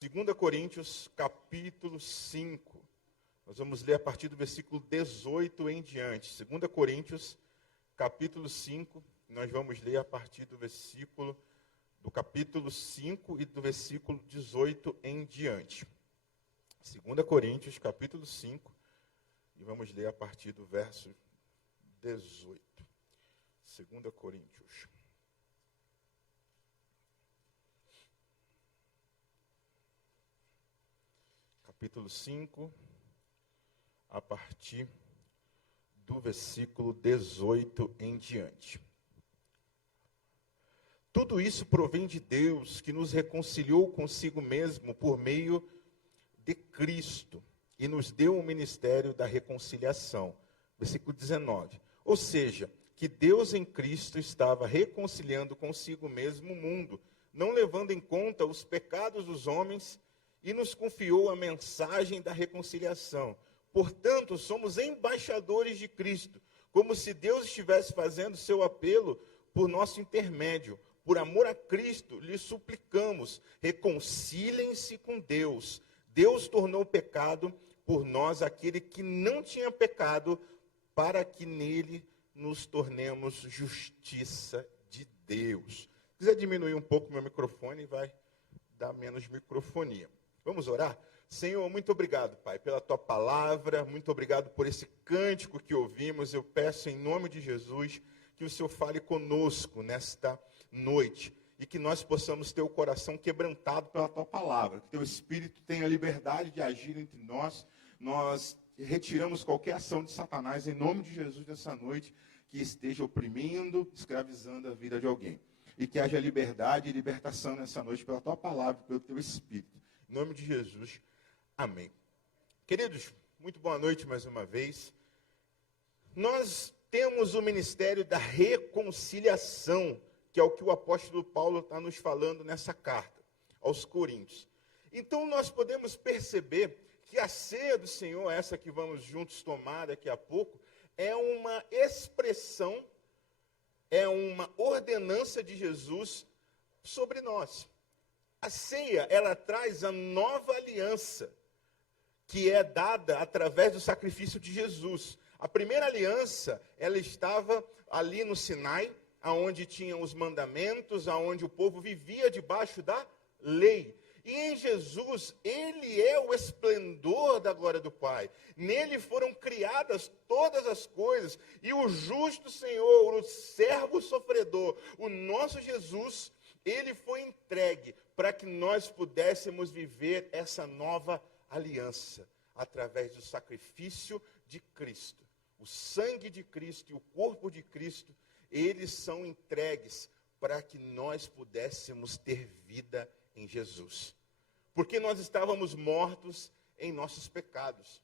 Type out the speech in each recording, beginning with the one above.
2 Coríntios, capítulo 5. Nós vamos ler a partir do versículo 18 em diante. 2 Coríntios, capítulo 5. Nós vamos ler a partir do capítulo 5 e do versículo 18 em diante. 2 Coríntios, capítulo 5. E vamos ler a partir do verso 18. 2 Coríntios. Capítulo 5, a partir do versículo 18 em diante. Tudo isso provém de Deus, que nos reconciliou consigo mesmo por meio de Cristo e nos deu o ministério da reconciliação. Versículo 19. Ou seja, que Deus em Cristo estava reconciliando consigo mesmo o mundo, não levando em conta os pecados dos homens, e nos confiou a mensagem da reconciliação. Portanto, somos embaixadores de Cristo, como se Deus estivesse fazendo seu apelo por nosso intermédio. Por amor a Cristo, lhe suplicamos, reconciliem-se com Deus. Deus tornou pecado por nós aquele que não tinha pecado, para que nele nos tornemos justiça de Deus. Se quiser diminuir um pouco meu microfone, vai dar menos microfonia. Vamos orar? Senhor, muito obrigado, Pai, pela Tua palavra, muito obrigado por esse cântico que ouvimos. Eu peço em nome de Jesus que o Senhor fale conosco nesta noite e que nós possamos ter o coração quebrantado pela Tua palavra, que Teu Espírito tenha liberdade de agir entre nós. Nós retiramos qualquer ação de Satanás em nome de Jesus nessa noite, que esteja oprimindo, escravizando a vida de alguém. E que haja liberdade e libertação nessa noite pela Tua palavra, pelo Teu Espírito. Em nome de Jesus, amém. Queridos, muito boa noite mais uma vez. Nós temos o ministério da reconciliação, que é o que o apóstolo Paulo está nos falando nessa carta aos Coríntios. Então nós podemos perceber que a ceia do Senhor, essa que vamos juntos tomar daqui a pouco, é uma expressão, é uma ordenança de Jesus sobre nós. A ceia, ela traz a nova aliança, que é dada através do sacrifício de Jesus. A primeira aliança, ela estava ali no Sinai, aonde tinham os mandamentos, aonde o povo vivia debaixo da lei. E em Jesus, Ele é o esplendor da glória do Pai. Nele foram criadas todas as coisas. E o justo Senhor, o servo sofredor, o nosso Jesus, Ele foi entregue para que nós pudéssemos viver essa nova aliança através do sacrifício de Cristo. O sangue de Cristo e o corpo de Cristo, eles são entregues para que nós pudéssemos ter vida em Jesus. Porque nós estávamos mortos em nossos pecados.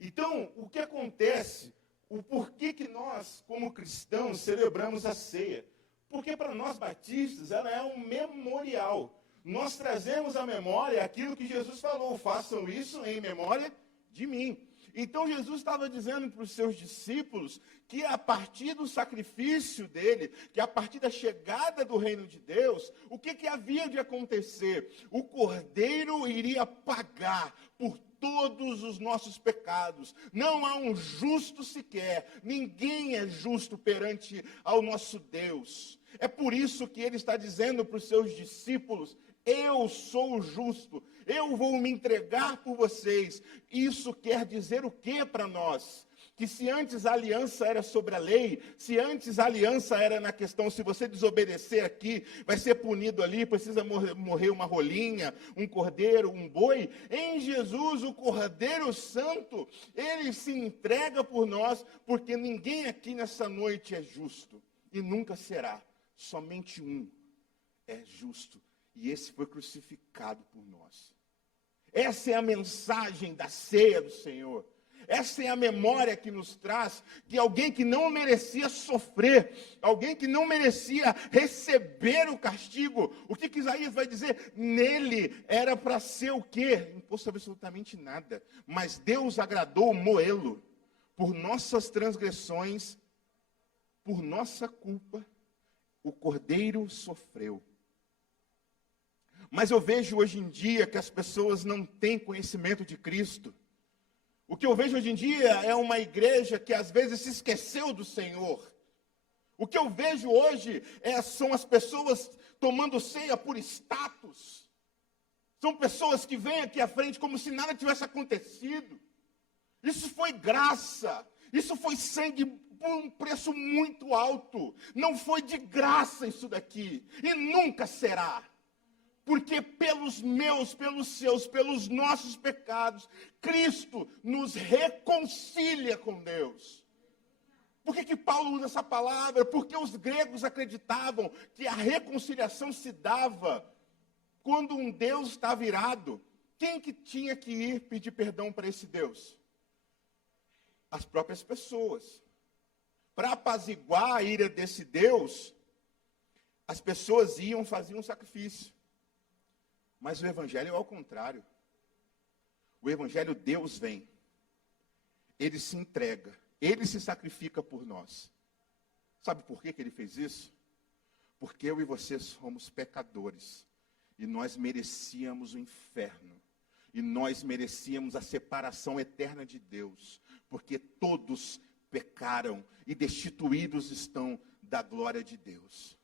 Então, o que acontece? O porquê que nós, como cristãos, celebramos a ceia? Porque para nós batistas, ela é um memorial. Nós trazemos à memória aquilo que Jesus falou, façam isso em memória de mim. Então Jesus estava dizendo para os seus discípulos que a partir do sacrifício dele, que a partir da chegada do reino de Deus, o que havia de acontecer? O Cordeiro iria pagar por todos os nossos pecados. Não há um justo sequer, ninguém é justo perante ao nosso Deus. É por isso que ele está dizendo para os seus discípulos: eu sou o justo, eu vou me entregar por vocês. Isso quer dizer o que para nós? Que se antes a aliança era sobre a lei, se antes a aliança era na questão, se você desobedecer aqui, vai ser punido ali, precisa morrer uma rolinha, um cordeiro, um boi. Em Jesus, o Cordeiro Santo, ele se entrega por nós, porque ninguém aqui nessa noite é justo, e nunca será. Somente um é justo. E esse foi crucificado por nós. Essa é a mensagem da ceia do Senhor. Essa é a memória que nos traz que alguém que não merecia sofrer, alguém que não merecia receber o castigo, o que Isaías vai dizer? Nele era para ser o quê? Não fosse absolutamente nada. Mas Deus agradou moê-lo por nossas transgressões, por nossa culpa, o Cordeiro sofreu. Mas eu vejo hoje em dia que as pessoas não têm conhecimento de Cristo. O que eu vejo hoje em dia é uma igreja que às vezes se esqueceu do Senhor. O que eu vejo hoje são as pessoas tomando ceia por status. São pessoas que vêm aqui à frente como se nada tivesse acontecido. Isso foi graça. Isso foi sangue por um preço muito alto. Não foi de graça isso daqui. E nunca será. Porque pelos meus, pelos seus, pelos nossos pecados, Cristo nos reconcilia com Deus. Por que Paulo usa essa palavra? Porque os gregos acreditavam que a reconciliação se dava quando um Deus estava irado. Quem que tinha que ir pedir perdão para esse Deus? As próprias pessoas. Para apaziguar a ira desse Deus, as pessoas iam fazer um sacrifício. Mas o Evangelho é ao contrário. O Evangelho, Deus vem. Ele se entrega. Ele se sacrifica por nós. Sabe por que ele fez isso? Porque eu e você somos pecadores. E nós merecíamos o inferno. E nós merecíamos a separação eterna de Deus. Porque todos pecaram e destituídos estão da glória de Deus.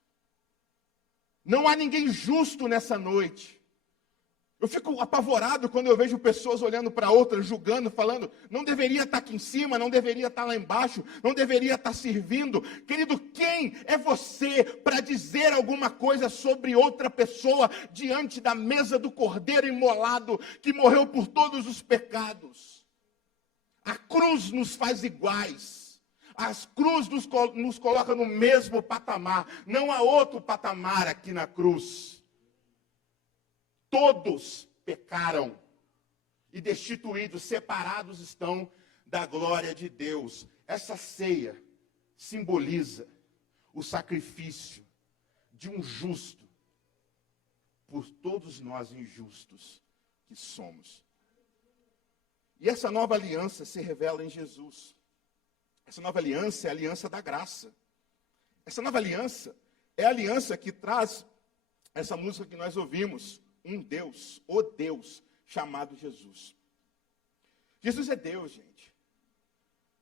Não há ninguém justo nessa noite. Eu fico apavorado quando eu vejo pessoas olhando para outras, julgando, falando, não deveria estar aqui em cima, não deveria estar lá embaixo, não deveria estar servindo. Querido, quem é você para dizer alguma coisa sobre outra pessoa diante da mesa do Cordeiro imolado que morreu por todos os pecados? A cruz nos faz iguais. A cruz nos coloca no mesmo patamar. Não há outro patamar aqui na cruz. Todos pecaram e destituídos, separados estão da glória de Deus. Essa ceia simboliza o sacrifício de um justo por todos nós injustos que somos. E essa nova aliança se revela em Jesus. Essa nova aliança é a aliança da graça. Essa nova aliança é a aliança que traz essa música que nós ouvimos. Um Deus, o Deus chamado Jesus. Jesus é Deus, gente.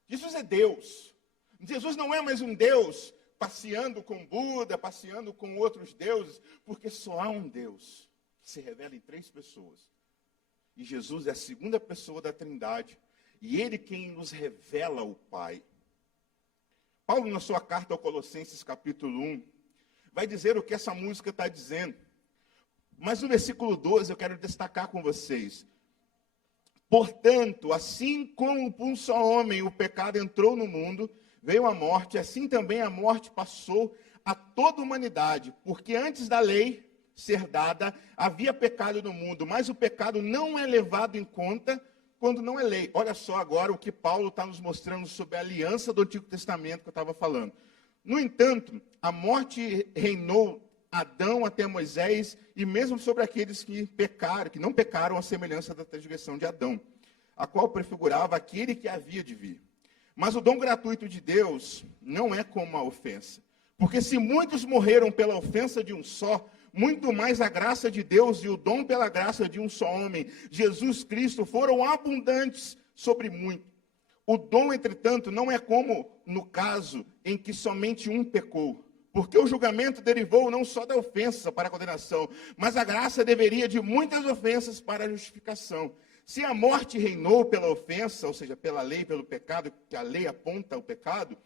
Jesus é Deus. Jesus não é mais um Deus passeando com Buda, passeando com outros deuses, porque só há um Deus que se revela em 3 pessoas. E Jesus é a segunda pessoa da Trindade, e Ele quem nos revela o Pai. Paulo, na sua carta ao Colossenses, capítulo 1, vai dizer o que essa música está dizendo. Mas no versículo 12 eu quero destacar com vocês. Portanto, assim como por um só homem o pecado entrou no mundo, veio a morte, assim também a morte passou a toda a humanidade. Porque antes da lei ser dada, havia pecado no mundo, mas o pecado não é levado em conta quando não é lei. Olha só agora o que Paulo está nos mostrando sobre a aliança do Antigo Testamento que eu estava falando. No entanto, a morte reinou Adão até Moisés, e mesmo sobre aqueles que pecaram, que não pecaram à semelhança da transgressão de Adão, a qual prefigurava aquele que havia de vir. Mas o dom gratuito de Deus não é como a ofensa. Porque se muitos morreram pela ofensa de um só, muito mais a graça de Deus e o dom pela graça de um só homem, Jesus Cristo, foram abundantes sobre muito. O dom, entretanto, não é como no caso em que somente um pecou. Porque o julgamento derivou não só da ofensa para a condenação, mas a graça deveria de muitas ofensas para a justificação. Se a morte reinou pela ofensa, ou seja, pela lei, pelo pecado, que a lei aponta o pecado,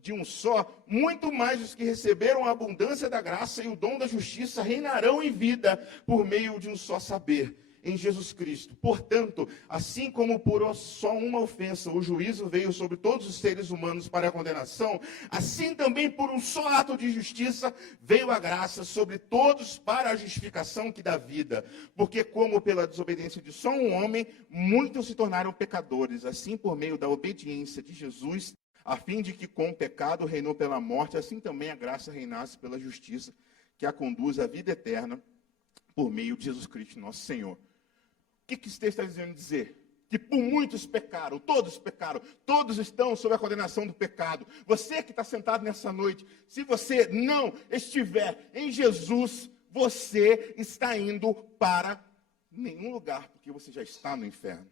de um só, muito mais os que receberam a abundância da graça e o dom da justiça reinarão em vida por meio de um só saber, em Jesus Cristo. Portanto, assim como por só uma ofensa o juízo veio sobre todos os seres humanos para a condenação, assim também por um só ato de justiça veio a graça sobre todos para a justificação que dá vida. Porque como pela desobediência de só um homem, muitos se tornaram pecadores, assim por meio da obediência de Jesus, a fim de que com o pecado reinou pela morte, assim também a graça reinasse pela justiça, que a conduz à vida eterna por meio de Jesus Cristo, nosso Senhor. O que esse texto está dizendo dizer? Que por muitos pecaram, todos estão sob a condenação do pecado. Você que está sentado nessa noite, se você não estiver em Jesus, você está indo para nenhum lugar, porque você já está no inferno.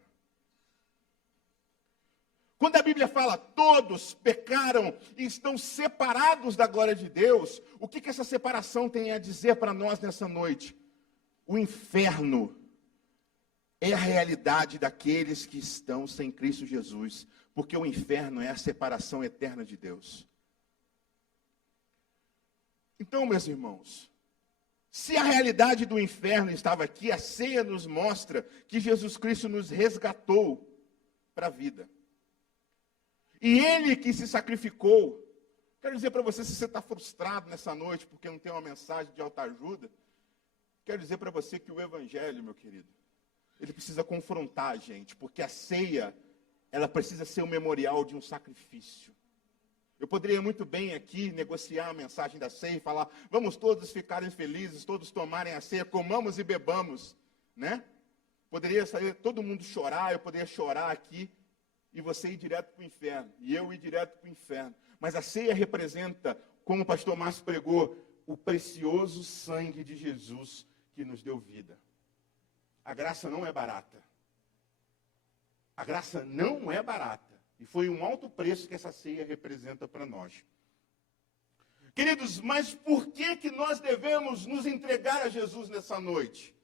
Quando a Bíblia fala todos pecaram e estão separados da glória de Deus, o que essa separação tem a dizer para nós nessa noite? O inferno é a realidade daqueles que estão sem Cristo Jesus, porque o inferno é a separação eterna de Deus. Então, meus irmãos, se a realidade do inferno estava aqui, a ceia nos mostra que Jesus Cristo nos resgatou para a vida. E Ele que se sacrificou. Quero dizer para você, se você está frustrado nessa noite porque não tem uma mensagem de autoajuda, quero dizer para você que o Evangelho, meu querido, ele precisa confrontar a gente, porque a ceia, ela precisa ser um memorial de um sacrifício. Eu poderia muito bem aqui negociar a mensagem da ceia e falar, vamos todos ficarem felizes, todos tomarem a ceia, comamos e bebamos, né? Poderia sair, todo mundo chorar, eu poderia chorar aqui, e você ir direto para o inferno, e eu ir direto para o inferno. Mas a ceia representa, como o pastor Márcio pregou, o precioso sangue de Jesus que nos deu vida. A graça não é barata. A graça não é barata. E foi um alto preço que essa ceia representa para nós. Queridos, mas por que nós devemos nos entregar a Jesus nessa noite?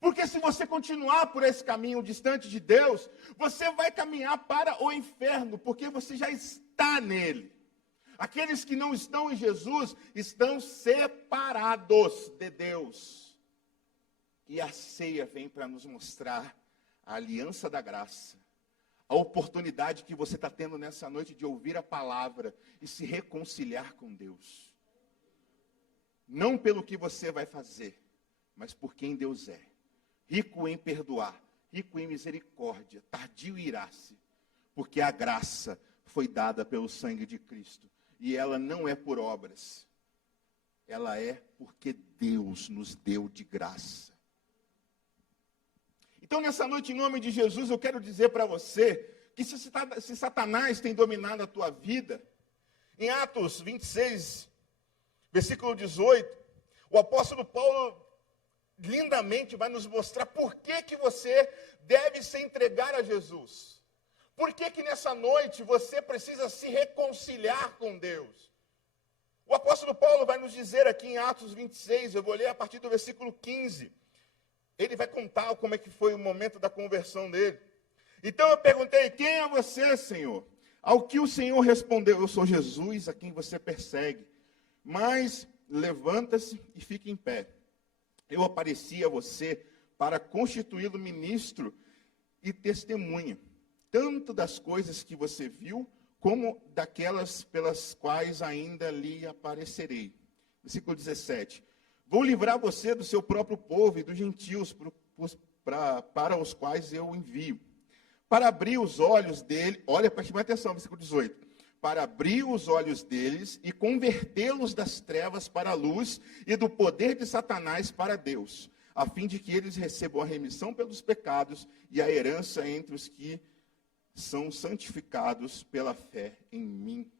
Porque se você continuar por esse caminho distante de Deus, você vai caminhar para o inferno, porque você já está nele. Aqueles que não estão em Jesus estão separados de Deus. E a ceia vem para nos mostrar a aliança da graça, a oportunidade que você está tendo nessa noite de ouvir a palavra e se reconciliar com Deus. Não pelo que você vai fazer, mas por quem Deus é. Rico em perdoar, rico em misericórdia, tardio em irar-se, porque a graça foi dada pelo sangue de Cristo. E ela não é por obras, ela é porque Deus nos deu de graça. Então, nessa noite, em nome de Jesus, eu quero dizer para você que se Satanás tem dominado a tua vida, em Atos 26, versículo 18, o apóstolo Paulo lindamente vai nos mostrar por que você deve se entregar a Jesus. Por que nessa noite você precisa se reconciliar com Deus? O apóstolo Paulo vai nos dizer aqui em Atos 26, eu vou ler a partir do versículo 15. Ele vai contar como é que foi o momento da conversão dele. Então eu perguntei, quem é você, Senhor? Ao que o Senhor respondeu, eu sou Jesus, a quem você persegue. Mas levanta-se e fique em pé. Eu apareci a você para constituí-lo ministro e testemunha, tanto das coisas que você viu, como daquelas pelas quais ainda lhe aparecerei. Versículo 17. Vou livrar você do seu próprio povo e dos gentios para os quais eu envio. Para abrir os olhos dele, olha, preste atenção, versículo 18. Para abrir os olhos deles e convertê-los das trevas para a luz e do poder de Satanás para Deus, a fim de que eles recebam a remissão pelos pecados e a herança entre os que são santificados pela fé em mim.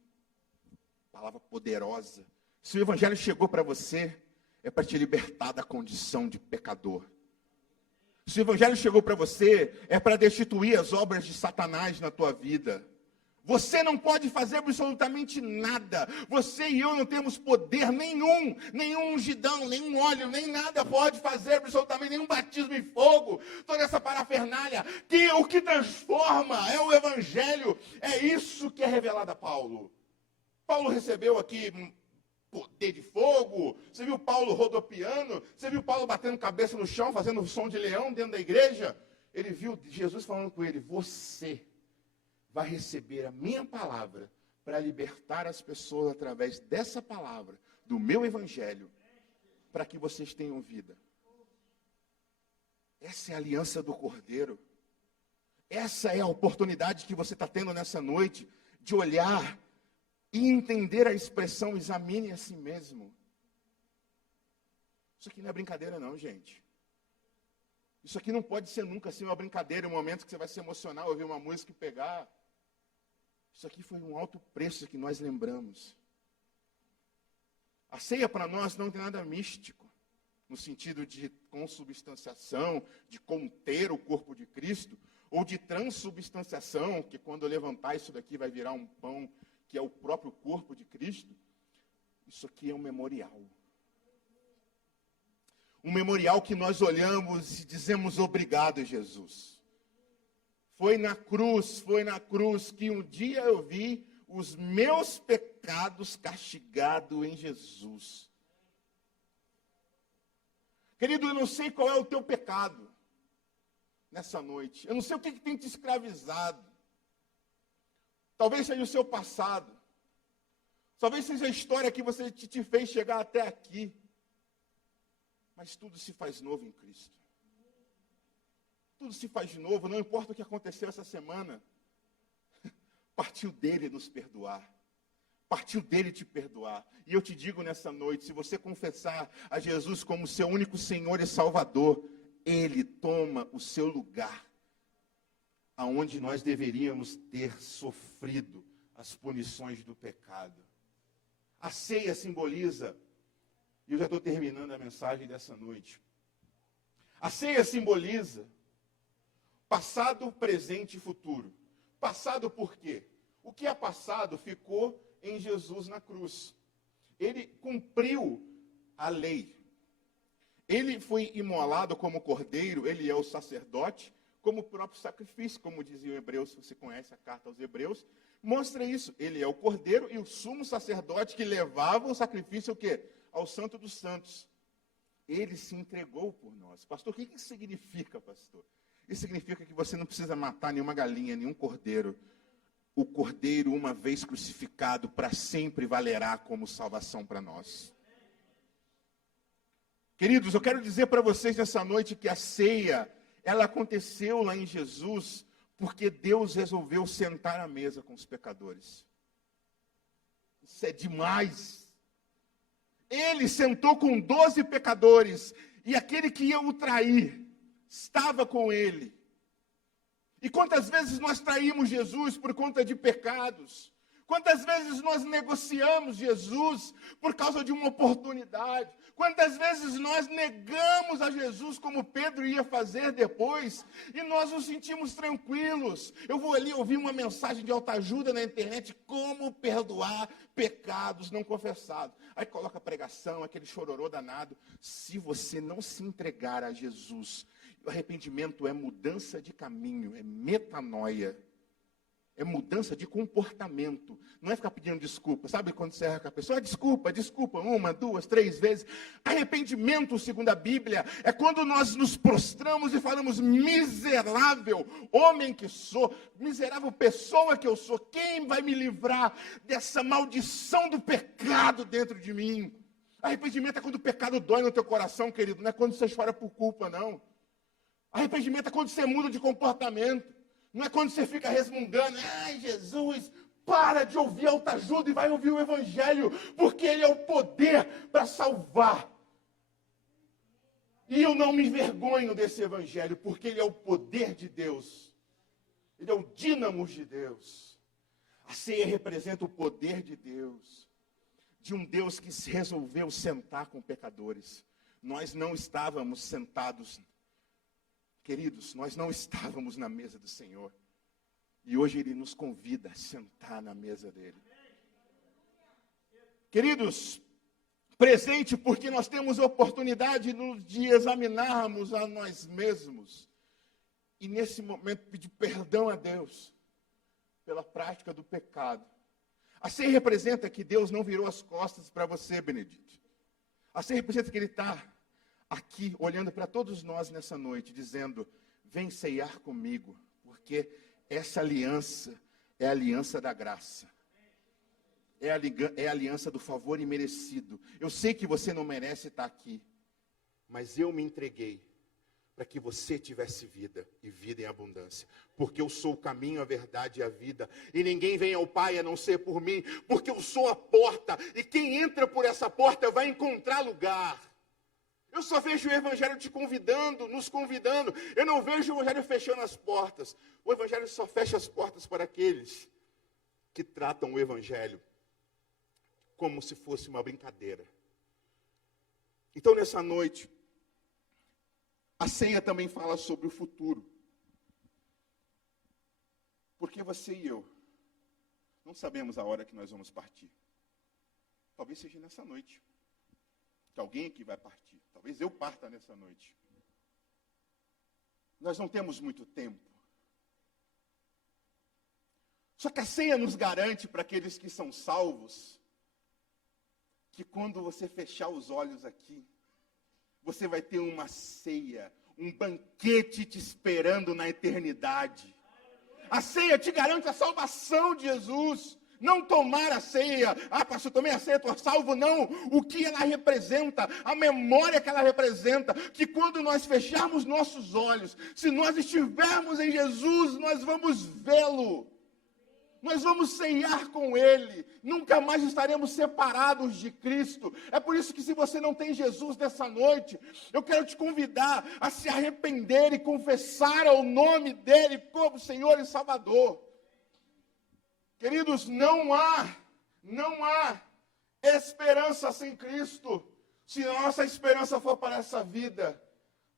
Palavra poderosa. Se o evangelho chegou para você, é para te libertar da condição de pecador. Se o evangelho chegou para você, é para destituir as obras de Satanás na tua vida. Você não pode fazer absolutamente nada. Você e eu não temos poder nenhum ungidão, nenhum óleo, nem nada pode fazer absolutamente nenhum batismo em fogo. Toda essa parafernália, que o que transforma é o evangelho. É isso que é revelado a Paulo. Paulo recebeu aqui poder de fogo. Você viu Paulo rodopiando? Você viu Paulo batendo cabeça no chão, fazendo som de leão dentro da igreja? Ele viu Jesus falando com ele, você vai receber a minha palavra para libertar as pessoas através dessa palavra, do meu evangelho, para que vocês tenham vida. Essa é a aliança do Cordeiro. Essa é a oportunidade que você está tendo nessa noite de olhar e entender a expressão examine a si mesmo. Isso aqui não é brincadeira não, gente. Isso aqui não pode ser nunca assim uma brincadeira, um momento que você vai se emocionar, ouvir uma música e pegar. Isso aqui foi um alto preço que nós lembramos. A ceia para nós não tem nada místico. no sentido de consubstanciação, de conter o corpo de Cristo, ou de transubstanciação, que quando eu levantar isso daqui vai virar um pão, que é o próprio corpo de Cristo. Isso aqui é um memorial. Um memorial que nós olhamos e dizemos obrigado, Jesus. Foi na cruz que um dia eu vi os meus pecados castigados em Jesus. Querido, eu não sei qual é o teu pecado nessa noite. Eu não sei o que tem te escravizado. Talvez seja o seu passado. Talvez seja a história que você te fez chegar até aqui. Mas tudo se faz novo em Cristo. Tudo se faz novo, não importa o que aconteceu essa semana. Partiu dele nos perdoar. Partiu dele te perdoar. E eu te digo nessa noite, se você confessar a Jesus como seu único Senhor e Salvador, ele toma o seu lugar, aonde nós deveríamos ter sofrido as punições do pecado. A ceia simboliza, e eu já estou terminando a mensagem dessa noite. A ceia simboliza passado, presente e futuro. Passado por quê? O que é passado ficou em Jesus na cruz. Ele cumpriu a lei. Ele foi imolado como cordeiro, ele é o sacerdote, como o próprio sacrifício, como dizia o Hebreus, se você conhece a carta aos Hebreus, mostra isso. Ele é o cordeiro e o sumo sacerdote que levava o sacrifício ao quê? Ao Santo dos Santos. Ele se entregou por nós. Pastor, o que isso significa, pastor? Isso significa que você não precisa matar nenhuma galinha, nenhum cordeiro. O cordeiro, uma vez crucificado, para sempre valerá como salvação para nós. Queridos, eu quero dizer para vocês nessa noite que a ceia, ela aconteceu lá em Jesus, porque Deus resolveu sentar à mesa com os pecadores. Isso é demais. Ele sentou com 12 pecadores, e aquele que ia o trair, estava com ele. E quantas vezes nós traímos Jesus por conta de pecados? Quantas vezes nós negociamos Jesus por causa de uma oportunidade? Quantas vezes nós negamos a Jesus como Pedro ia fazer depois? E nós nos sentimos tranquilos. Eu vou ali ouvir uma mensagem de autoajuda na internet, como perdoar pecados não confessados. Aí coloca a pregação, aquele chororô danado. Se você não se entregar a Jesus, o arrependimento é mudança de caminho, é metanoia. É mudança de comportamento. Não é ficar pedindo desculpa. Sabe quando você erra com a pessoa? Desculpa, 1, 2, 3 vezes. Arrependimento, segundo a Bíblia, é quando nós nos prostramos e falamos: miserável homem que sou, miserável pessoa que eu sou, quem vai me livrar dessa maldição do pecado dentro de mim? Arrependimento é quando o pecado dói no teu coração, querido. Não é quando você chora por culpa, não. Arrependimento é quando você muda de comportamento. Não é quando você fica resmungando: ai, Jesus, para de ouvir autoajuda e vai ouvir o Evangelho, porque ele é o poder para salvar. E eu não me envergonho desse Evangelho, porque ele é o poder de Deus. Ele é o dínamo de Deus. A ceia representa o poder de Deus, de um Deus que se resolveu sentar com pecadores. Nós não estávamos sentados. Queridos, nós não estávamos na mesa do Senhor. E hoje Ele nos convida a sentar na mesa dEle. Queridos, presente porque nós temos a oportunidade de examinarmos a nós mesmos. E nesse momento pedir perdão a Deus pela prática do pecado. A ceia representa que Deus não virou as costas para você, Benedito. A ceia representa que Ele está aqui, olhando para todos nós nessa noite, dizendo: vem ceiar comigo, porque essa aliança é a aliança da graça. É a aliança do favor imerecido. Eu sei que você não merece estar aqui, mas eu me entreguei para que você tivesse vida, e vida em abundância. Porque eu sou o caminho, a verdade e a vida. E ninguém vem ao Pai a não ser por mim, porque eu sou a porta, e quem entra por essa porta vai encontrar lugar. Eu só vejo o Evangelho te convidando, nos convidando. Eu não vejo o Evangelho fechando as portas. O Evangelho só fecha as portas para aqueles que tratam o Evangelho como se fosse uma brincadeira. Então, nessa noite, A ceia também fala sobre o futuro. Porque você e eu não sabemos a hora que nós vamos partir. Talvez seja nessa noite. Que alguém aqui vai partir. Talvez eu parta nessa noite. Nós não temos muito tempo. Só que a ceia nos garante para aqueles que são salvos, que quando você fechar os olhos aqui, você vai ter uma ceia, um banquete te esperando na eternidade. A ceia te garante a salvação de Jesus. Não tomar a ceia, pastor, tomei a ceia, estou salvo, não. O que ela representa, a memória que ela representa, que quando nós fecharmos nossos olhos, se nós estivermos em Jesus, nós vamos vê-lo. Nós vamos ceiar com Ele, nunca mais estaremos separados de Cristo. É por isso que se você não tem Jesus nessa noite, eu quero te convidar a se arrepender e confessar ao nome dEle como Senhor e Salvador. Queridos, não há esperança sem Cristo. Se a nossa esperança for para essa vida,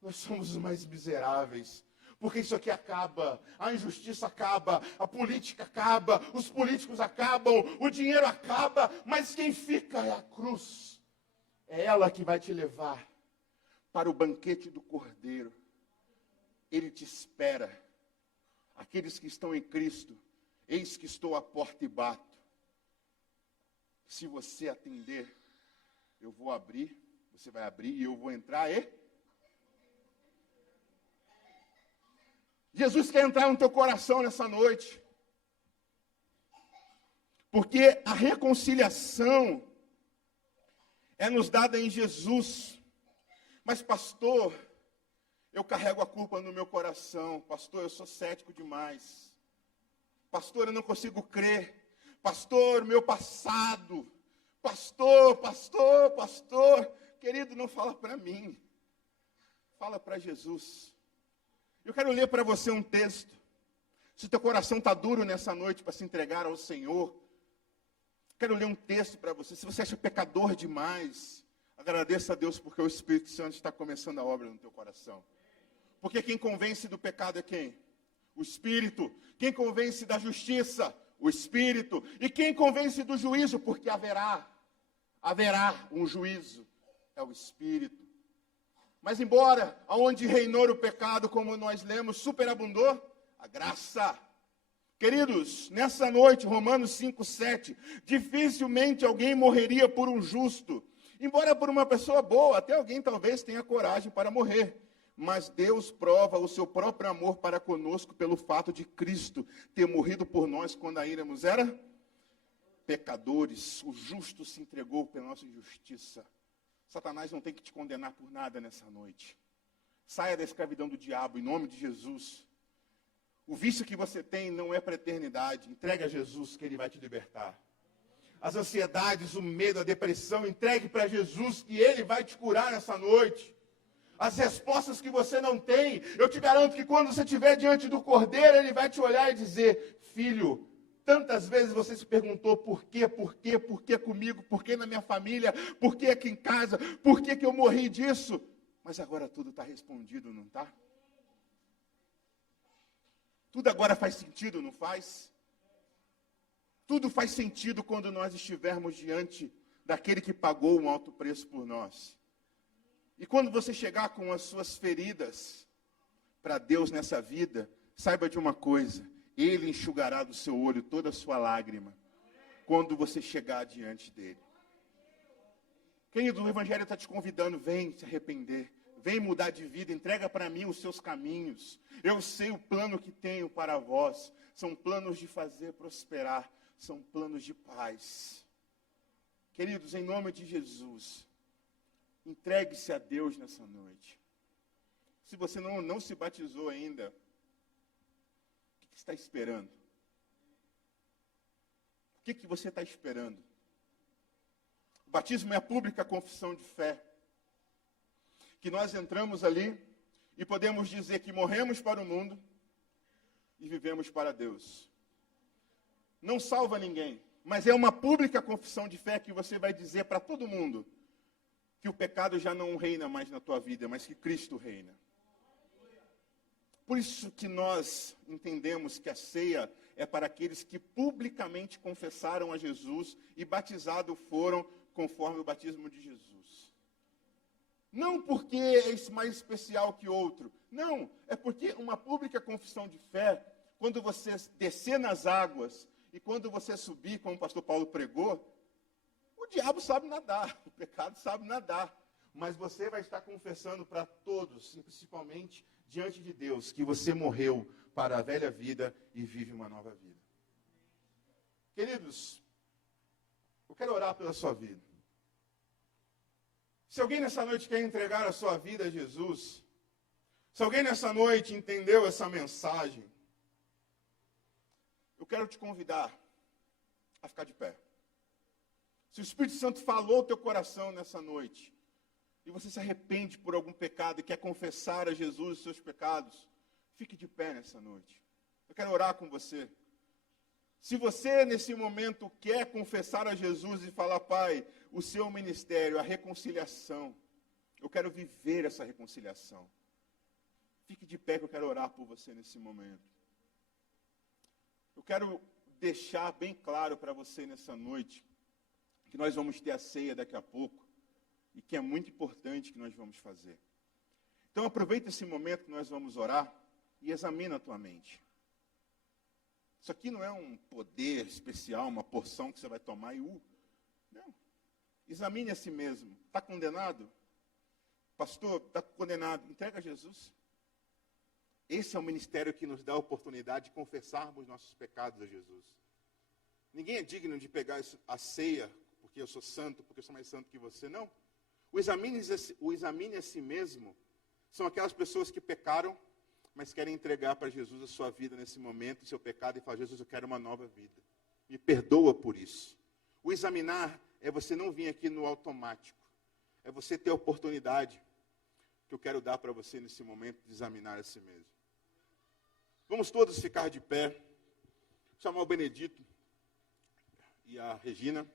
nós somos os mais miseráveis. Porque isso aqui acaba, a injustiça acaba, a política acaba, os políticos acabam, o dinheiro acaba, mas quem fica é a cruz. É ela que vai te levar para o banquete do Cordeiro. Ele te espera. Aqueles que estão em Cristo, eis que estou à porta e bato. Se você atender, eu vou abrir, você vai abrir e eu vou entrar e... Jesus quer entrar no teu coração nessa noite. Porque a reconciliação é nos dada em Jesus. Mas pastor, eu carrego a culpa no meu coração. Pastor, eu sou cético demais. Pastor, eu não consigo crer. Pastor, meu passado. Pastor. Querido, não fala para mim. Fala para Jesus. Eu quero ler para você um texto. Se teu coração está duro nessa noite para se entregar ao Senhor, quero ler um texto para você. Se você acha pecador demais, agradeça a Deus porque o Espírito Santo está começando a obra no teu coração. Porque quem convence do pecado é quem? O Espírito. Quem convence da justiça? O Espírito. E quem convence do juízo? Porque haverá um juízo. É o Espírito. Mas embora, aonde reinou o pecado, como nós lemos, superabundou a graça. Queridos, nessa noite, Romanos 5:7, dificilmente alguém morreria por um justo. Embora por uma pessoa boa, até alguém talvez tenha coragem para morrer. Mas Deus prova o seu próprio amor para conosco pelo fato de Cristo ter morrido por nós quando ainda éramos pecadores. O justo se entregou pela nossa injustiça. Satanás não tem que te condenar por nada nessa noite. Saia da escravidão do diabo, em nome de Jesus. O vício que você tem não é para a eternidade. Entregue a Jesus, que Ele vai te libertar. As ansiedades, o medo, a depressão, entregue para Jesus, que Ele vai te curar nessa noite. As respostas que você não tem, eu te garanto que quando você estiver diante do Cordeiro, Ele vai te olhar e dizer: filho, tantas vezes você se perguntou por quê comigo, por que na minha família, por que aqui em casa, por que eu morri disso? Mas agora tudo está respondido, não está? Tudo agora faz sentido, não faz? Tudo faz sentido quando nós estivermos diante daquele que pagou um alto preço por nós. E quando você chegar com as suas feridas para Deus nessa vida, saiba de uma coisa: Ele enxugará do seu olho toda a sua lágrima, quando você chegar diante dEle. Querido, o Evangelho está te convidando, vem se arrepender, vem mudar de vida, entrega para mim os seus caminhos. Eu sei o plano que tenho para vós, são planos de fazer prosperar, são planos de paz. Queridos, em nome de Jesus, entregue-se a Deus nessa noite. Se você não se batizou ainda, o que está esperando? O que você está esperando? O batismo é a pública confissão de fé. Que nós entramos ali e podemos dizer que morremos para o mundo e vivemos para Deus. Não salva ninguém, mas é uma pública confissão de fé que você vai dizer para todo mundo que o pecado já não reina mais na tua vida, mas que Cristo reina. Por isso que nós entendemos que a ceia é para aqueles que publicamente confessaram a Jesus e batizados foram conforme o batismo de Jesus. Não porque é mais especial que outro. Não, é porque uma pública confissão de fé, quando você descer nas águas e quando você subir, como o pastor Paulo pregou, o diabo sabe nadar, o pecado sabe nadar. Mas você vai estar confessando para todos, principalmente diante de Deus, que você morreu para a velha vida e vive uma nova vida. Queridos, eu quero orar pela sua vida. Se alguém nessa noite quer entregar a sua vida a Jesus, se alguém nessa noite entendeu essa mensagem, eu quero te convidar a ficar de pé. Se o Espírito Santo falou ao teu coração nessa noite, e você se arrepende por algum pecado e quer confessar a Jesus os seus pecados, fique de pé nessa noite. Eu quero orar com você. Se você, nesse momento, quer confessar a Jesus e falar, Pai, o seu ministério, a reconciliação, eu quero viver essa reconciliação. Fique de pé que eu quero orar por você nesse momento. Eu quero deixar bem claro para você nessa noite que nós vamos ter a ceia daqui a pouco e que é muito importante que nós vamos fazer. Então aproveita esse momento que nós vamos orar e examina a tua mente. Isso aqui não é um poder especial, uma porção que você vai tomar e não. Examine a si mesmo. Está condenado? Pastor, está condenado. Entrega a Jesus. Esse é o ministério que nos dá a oportunidade de confessarmos nossos pecados a Jesus. Ninguém é digno de pegar a ceia porque eu sou santo, porque eu sou mais santo que você. Não. O examine a si mesmo são aquelas pessoas que pecaram, mas querem entregar para Jesus a sua vida nesse momento, o seu pecado, e falar, Jesus, eu quero uma nova vida. Me perdoa por isso. O examinar é você não vir aqui no automático. É você ter a oportunidade que eu quero dar para você nesse momento de examinar a si mesmo. Vamos todos ficar de pé. Chamar o Benedito e a Regina.